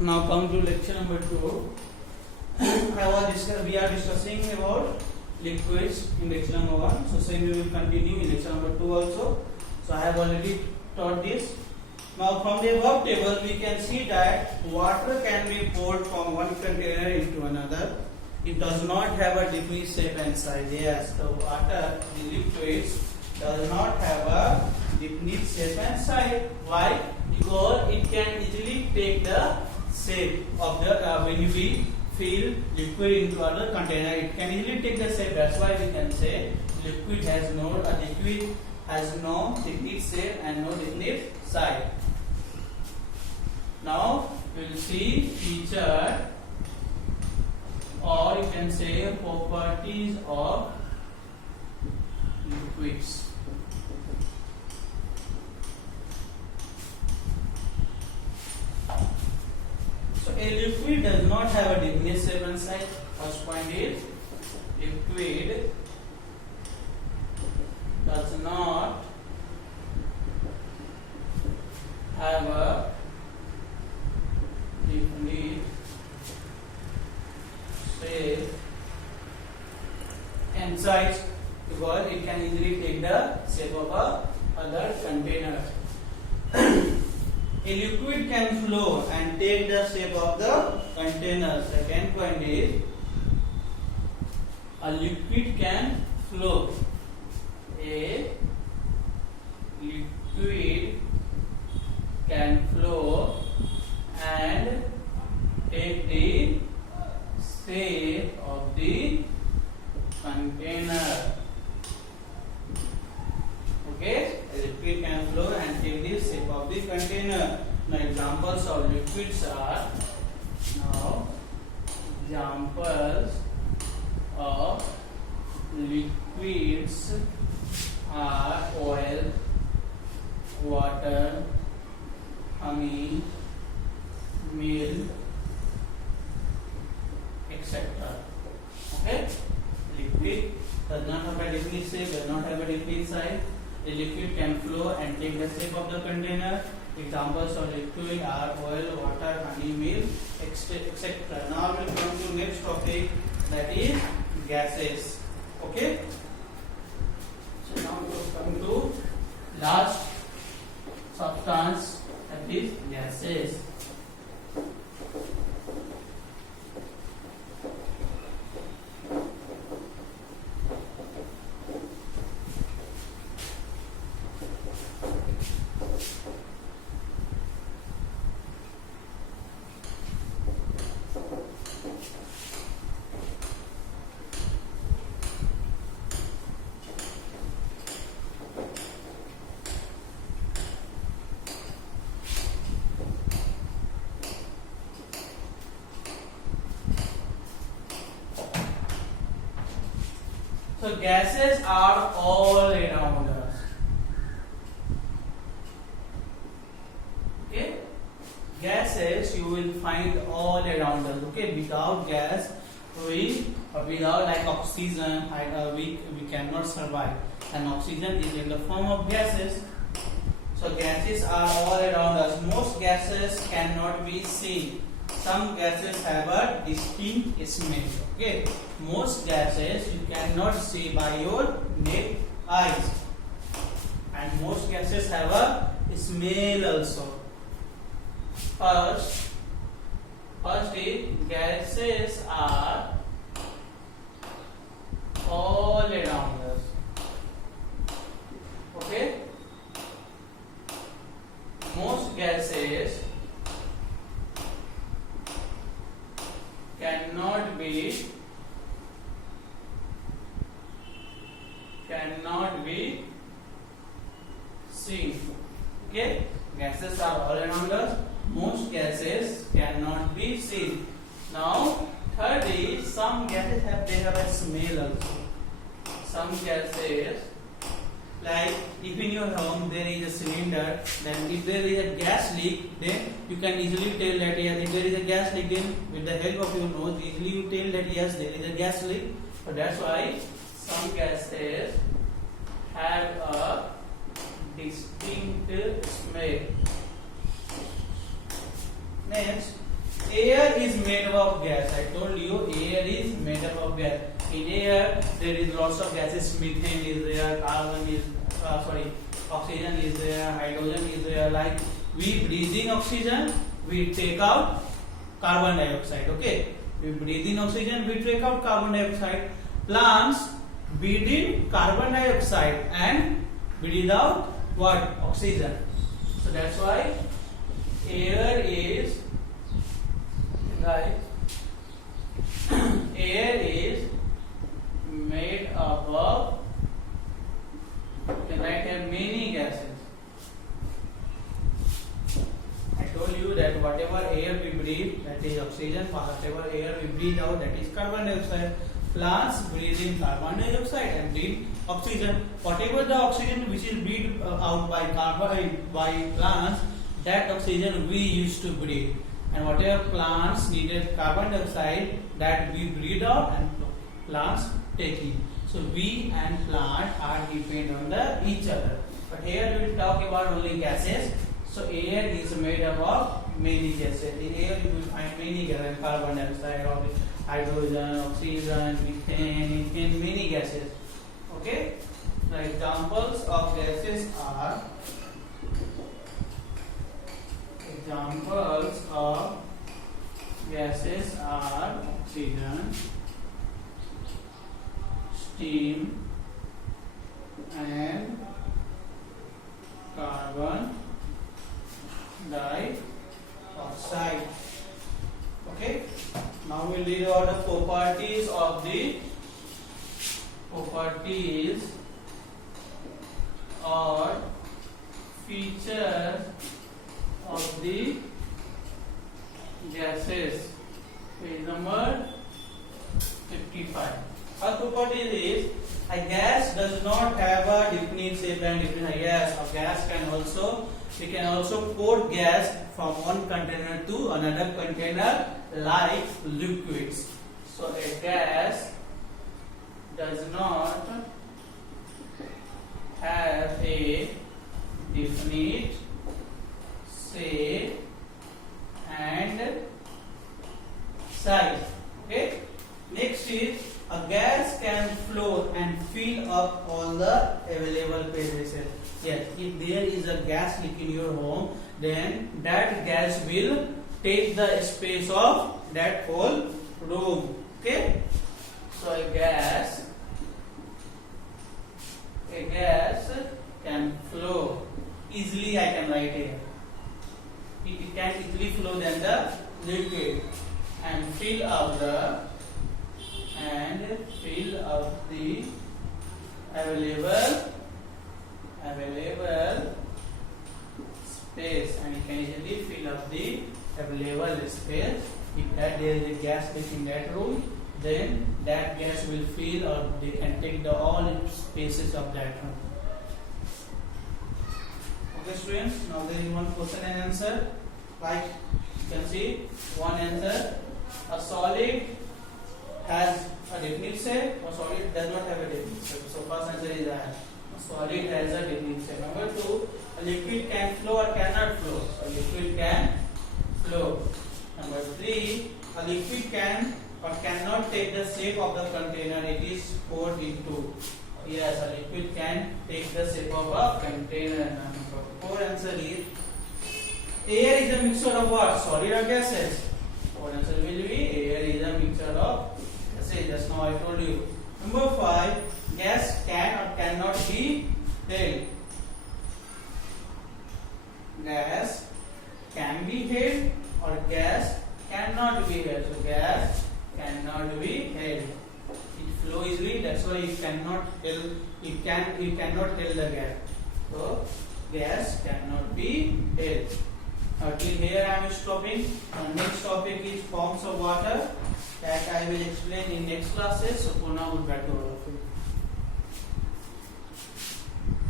Now come to lecture number 2. We are discussing about liquids in lecture number 1. So same we will continue in lecture number 2 also. So I have already taught this. Now from the above table we can see that water can be poured from one container into another. It does not have a definite shape and size. Yes, the water, the liquids does not have a definite shape and size. Why? Because it can easily take the shape of the when we fill liquid into other container, it can easily take the shape. That's why we can say liquid has no definite shape and no definite size. Now we will see feature, or you can say properties of liquids. So a liquid does not have a definite shape and size. First point is liquid does not have a definite shape and size because it can easily take the shape of a other container. A liquid can flow and take the shape of the container. Second point is a liquid can flow. A liquid can flow and take the shape of the container. Okay, a liquid can flow and take the shape of the container. Now examples of liquids are oil, water, honey, milk, etc. Okay, liquid does not have a definite shape, does not have a definite size. The liquid can flow and take the shape of the container. Examples of liquid are oil, water, honey, milk, etc. Now we will come to next topic, that is gases. Okay. So now we will come to last substance, that is gases. So gases are all around us. Okay, gases you will find all around us. Okay, without gas, without like oxygen, we cannot survive. And oxygen is in the form of gases. So gases are all around us. Most gases cannot be seen. Some gases have a distinct smell. Okay, most gases you cannot see by your naked eyes, and most gases have a smell also. First is gases are all around us. Okay, most gases cannot be seen. Okay, gases are all around us. Most gases cannot be seen. Now third is some gases have a smell also. Some gases, like if in your home there is a cylinder, then if there is a gas leak, then you can easily tell that yes, if there is a gas leak, then with the help of your nose easily you tell that yes, there is a gas leak. So that's why some gases have a distinct smell. Next, air is made up of gas. I told you air is made up of gas. In air there is lots of gases. Methane is there, carbon is oxygen is there, hydrogen is there. Like we breathe in oxygen, we take out carbon dioxide. Okay, we breathe in oxygen, we take out carbon dioxide. Plants breathe in carbon dioxide and breathe out what? Oxygen. So that's why air is made up of, you can write here, many gases. I told you that whatever air we breathe, that is oxygen. Whatever air we breathe out, that is carbon dioxide. Plants breathe in carbon dioxide and breathe oxygen. Whatever the oxygen which is breathed out by plants, that oxygen we used to breathe. And whatever plants needed carbon dioxide, that we breathe out and plants take in. So we and plant are dependent on each other. But here we will talk about only gases. So air is made up of many gases. In air you will find many gases: carbon dioxide, hydrogen, oxygen, methane, and many gases. Okay. The examples of gases are oxygen, steam, and carbon dioxide. Okay. Now we'll read about the properties or features of the gases. Page number 55. First property is a gas does not have a definite shape and definite. Yes, a gas we can also pour gas from one container to another container like liquids. So a gas does not have a definite shape and size. Okay. Next is a gas can flow and fill up all the available spaces. Yes, if there is a gas leak in your home, then that gas will take the space of that whole room. Okay. So a gas can flow easily. I can write here. It can easily flow than the liquid and fill up the available space, and you can easily fill up the available space. If there is a gas leak in that room, then that gas will fill, or they can take the all spaces of that room. Okay, students. Now there is one question and answer. Like you can see, one answer: a solid has a definite shape, or solid does not have a definite shape. So first answer is that a solid has a definite shape. Number two, a liquid can flow or cannot flow. So liquid can flow. Number three, a liquid can or cannot take the shape of the container it is poured into. Yes, a liquid can take the shape of a container. Number four answer is air is a mixture of what? Solid or gases? Four answer will be air is a mixture of gases. Just now I told you. Number five, gas can or cannot be held. Gas can be held or gas cannot be held. So gas cannot be held. It flows easily. That's why it cannot held. You cannot held the gas. So gas cannot be held. Till here I am stopping. Next topic is forms of water that I will explain in next classes. So for now, we'll back to all of you.